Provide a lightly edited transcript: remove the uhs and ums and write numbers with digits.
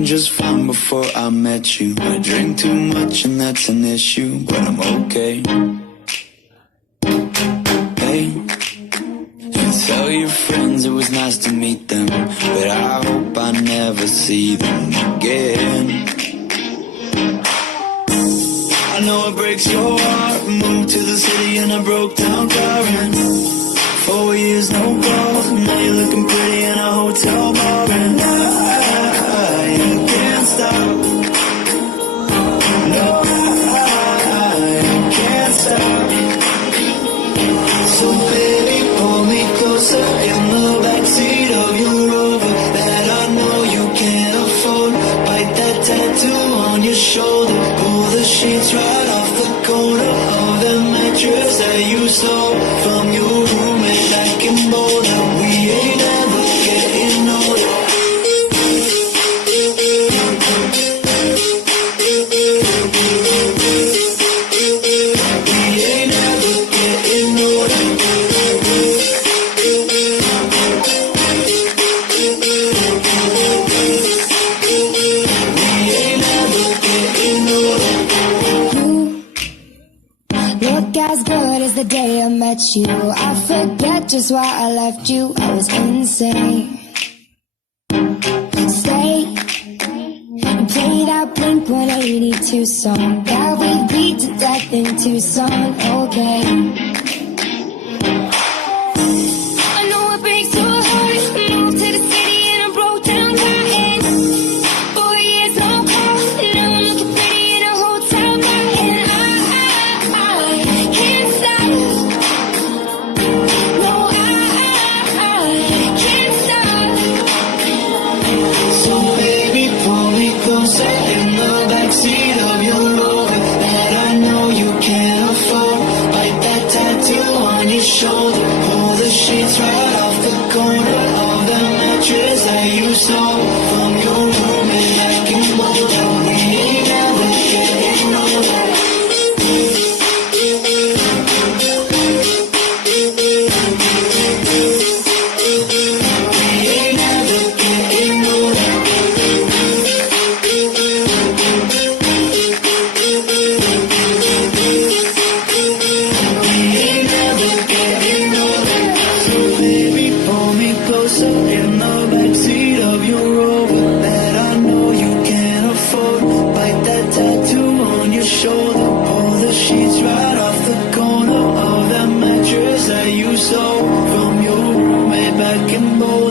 doing just fine before I met you. I drink too much and that's an issue, but I'm okay. Hey, you tell your friends it was nice to meet them, but I hope I never see them again. I know it breaks your heart. Moved to the city and I broke down crying. 4 years, no calls. Now you're looking pretty in a hotel bar, and I can't stop. No, I can't stop. So baby, pull me closer in the backseat of your Rover that I know you can't afford. Bite that tattoo on your shoulder. Pull the sheets right off the corner of the mattress that you stole from your roommate back in Boulder. We ain't ever getting older. We ain't ever getting older. We ain't ever getting older. Look as good as the day I met you. I forget just why I left you. I was insane. Stay and play that Blink-182 song that we beat to death in Tucson. Okay. I know it breaks your heart. Moved to the city and I broke down crying. 4 years, no call. Now I'm looking pretty in a hotel bar, and I can't stop. No, I can't stop. So baby, pull me closer in the backseat of your Rover that I know you can't afford. Bite that tattoo on your shoulder. Pull the sheets right off the corner of the mattress that you stole from your roommate back in Boulder. We ain't never getting older. We ain't never getting older. We ain't never getting older. So baby, pull me closer in the backseat of your Rover that I know you can't afford. Bite that tattoo on your shoulder. Pull the sheets right off the corner of that mattress that you stole from your roommate back in Boulder.